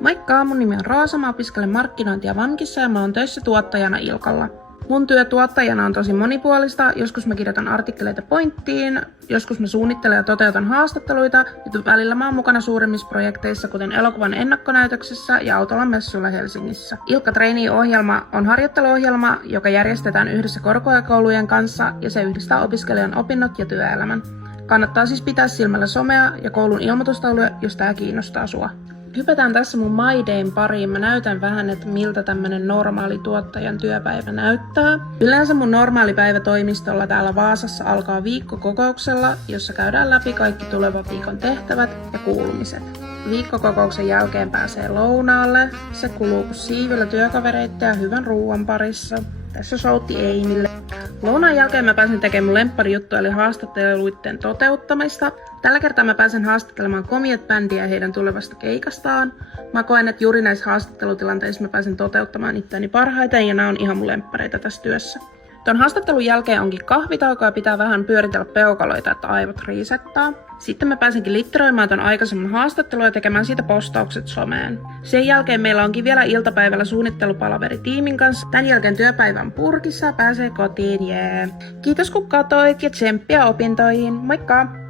Moikka, mun nimi on Roosa, mä opiskelen markkinointia VAMKissa ja mä oon töissä tuottajana Ilkalla. Mun työ tuottajana on tosi monipuolista, joskus mä kirjoitan artikkeleita Pointtiin, joskus mä suunnittelen ja toteutan haastatteluita, ja välillä mä oon mukana suurimmissa projekteissa, kuten elokuvan ennakkonäytöksessä ja Autolan messuilla Helsingissä. Ilkka Trainee-ohjelma on harjoitteluohjelma, joka järjestetään yhdessä korkeakoulujen kanssa, ja se yhdistää opiskelijan opinnot ja työelämän. Kannattaa siis pitää silmällä somea ja koulun ilmoitustauluja, jos tää kiinnostaa sua. Hypätään tässä mun My Dayn pariin. Mä näytän vähän, että miltä tämmönen normaali tuottajan työpäivä näyttää. Yleensä mun normaali päivä toimistolla täällä Vaasassa alkaa viikkokokouksella, jossa käydään läpi kaikki tulevan viikon tehtävät ja kuulumiset. Viikkokokouksen jälkeen pääsee lounaalle. Se kuluu kuin siivillä työkavereitten ja hyvän ruuan parissa. Tässä shoutti Eimille. Lounaan jälkeen mä pääsen tekemään mun lempparijuttua eli haastatteluiden toteuttamista. Tällä kertaa mä pääsen haastattelemaan Comiet-bändiä ja heidän tulevasta keikastaan. Mä koen, että juuri näissä haastattelutilanteissa mä pääsen toteuttamaan itseäni parhaiten ja nämä on ihan mun lemppareita tässä työssä. Ton haastattelun jälkeen onkin kahvitauko ja pitää vähän pyöritellä peukaloita, että aivot resettaa. Sitten mä pääsenkin litteroimaan ton aikaisemman haastattelun ja tekemään siitä postaukset someen. Sen jälkeen meillä onkin vielä iltapäivällä suunnittelupalaveri tiimin kanssa. Tän jälkeen työpäivän purkissa pääsee kotiin, jee. Kiitos kun katoit ja tsemppiä opintoihin. Moikka!